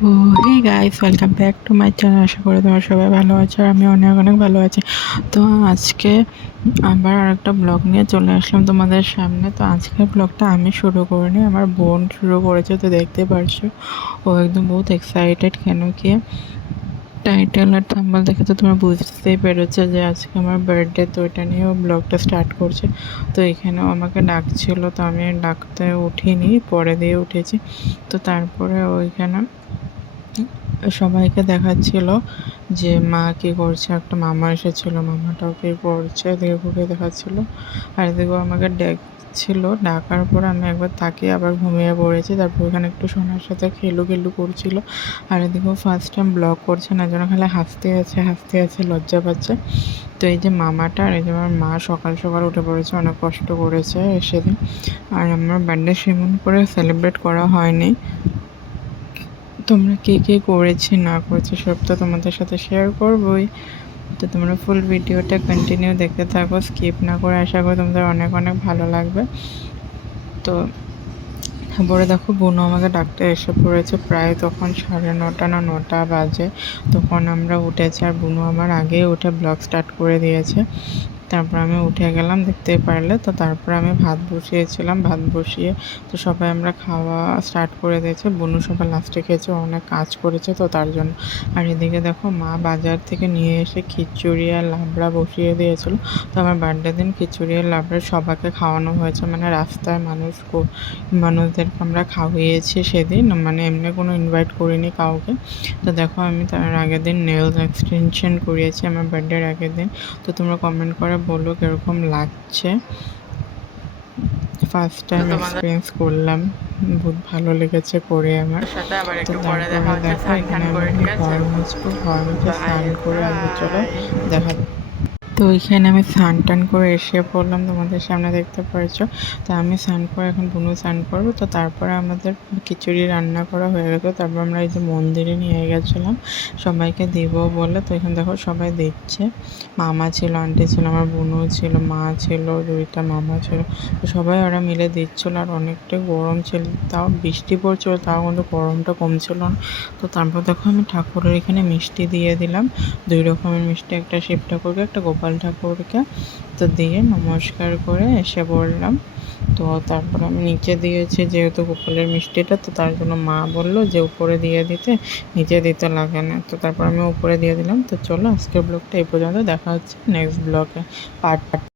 তো hey guys, welcome back to my channel. আশা করি তোমরা সবাই ভালো আছো, আর আমি অনেক অনেক ভালো আছি। তো আজকে আবার আরেকটা ব্লগ নিয়ে চলে আসলাম তোমাদের সামনে। তো আজকের ব্লগটা আমি শুরু করিনি, আমার বোন শুরু করেছে। তো দেখতে পারছো ও একদম বহুত এক্সাইটেড, কেন কি টাইটেল আর থাম্বনেল দেখে তো তোমরা বুঝতেই পেরেছো যে আজকে আমার বার্থডে। তো এটা নিয়েও ব্লগটা স্টার্ট করছে। তো এখানেও আমাকে ডাকছিল, তো আমি ডাকতে উঠিনি, পরে দিয়ে উঠেছি। তো তারপরে ওইখানে সবাইকে দেখাচ্ছিল যে মা কী করছে। একটা মামা এসেছিল, মামাটাও কী করছে এদিকে দেখাচ্ছিল। আর এদিকেও আমাকে ডাকছিল, ডাকার পর আমি একবার তাকিয়ে আবার ঘুমিয়ে পড়েছি। তারপর ওখানে একটু সোনার সাথে খেলু করছিল। আর এদিকেও ফার্স্ট টাইম ব্লগ করছে না, যেন খালি হাসতে আছে, লজ্জা পাচ্ছে। তো এই যে মামাটা আর এই যে আমার মা সকাল সকাল উঠে পড়েছে, অনেক কষ্ট করেছে সেদিন। আর আমার বার্থডে সেমন করে সেলিব্রেট করা হয়নি। তোমরা কে করেছি না করেছি সব তো তোমাদের সাথে শেয়ার করবোই। তো তোমরা ফুল ভিডিওটা কন্টিনিউ দেখতে থাকো, স্কিপ না করে। আশা করি তোমাদের অনেক অনেক ভালো লাগবে। তো তারপরে দেখো বোনও আমাকে ডাকতে এসে পড়েছে, প্রায় তখন 9:30 না 9টা বাজে। তখন আমরা উঠেছি, আর বোনও আমার আগেই উঠে ব্লগ স্টার্ট করে দিয়েছে। তারপর আমি উঠে গেলাম, দেখতে পারলে। তো তারপর আমি ভাত বসিয়েছিলাম, ভাত বসিয়ে তো সবাই আমরা খাওয়া স্টার্ট করে দিয়েছে। বোনু সবাই লাস্টে খেয়েছে, অনেক কাজ করেছে তো তার জন্য। আর এদিকে দেখো মা বাজার থেকে নিয়ে এসে খিচুড়ি আর লাবড়া বসিয়ে দিয়েছিল। তো আমার বার্থডে দিন খিচুড়ি আর লাবড়া সবাইকে খাওয়ানো হয়েছে, মানে রাস্তায় মানুষদেরকে আমরা খাওয়িয়েছি সেদিন, মানে এমনি কোনো ইনভাইট করিনি কাউকে। তো দেখো আমি তার আগের দিন নেলস এক্সটেনশন করিয়েছি আমার বার্থডের আগের দিন। তো তোমরা কমেন্ট করে বলো কীরকম লাগছে। ফার্স্ট টাইম এক্সপিরিয়েন্স করলাম, বহুত ভালো লেগেছে করে আমার। তো তারপরে দেখো এখানে আমি এখন ঘর মুছবো, ঘর মুছে স্নান করে আজকে চলো দেখা। তো ওইখানে আমি স্নান টান করে এসে পড়লাম, তোমাদের সামনে দেখতে পারছো। তো আমি স্নান করে এখন বুনু স্নান করবো। তো তারপরে আমাদের খিচুড়ি রান্না করা হয়ে গেছে। তারপর আমরা এই যে মন্দিরে নিয়ে গেছিলাম সবাইকে দিব বলে। তো এখানে দেখো সবাই দিচ্ছে, মামা ছিল, আন্টি ছিল, আমার বোনও ছিল, মা ছিল, 2টা মামা ছিল। তো সবাই ওরা মিলে দিচ্ছিল। আর অনেকটাই গরম ছিল, তাও বৃষ্টি পড়ছিল, তাও কিন্তু গরমটা কমছিল না। তো তারপর দেখো আমি ঠাকুরের এখানে মিষ্টি দিয়ে দিলাম, 2 রকমের মিষ্টি, একটা শিব ঠাকুরকে, একটা গোপাল ঠাকুরকে। তো দিয়ে নমস্কার করে এসে পড়লাম। তো তারপর আমি নিচে দিয়েছি, যেহেতু গোপালের মিষ্টিটা, তো তার জন্য মা বললো যে উপরে দিয়ে দিতে, নিচে দিতে লাগে না। তো তারপর আমি উপরে দিয়ে দিলাম। তো চলো আজকের ব্লগটা এই পর্যন্ত, দেখা হচ্ছে নেক্সট ব্লগে পার্ট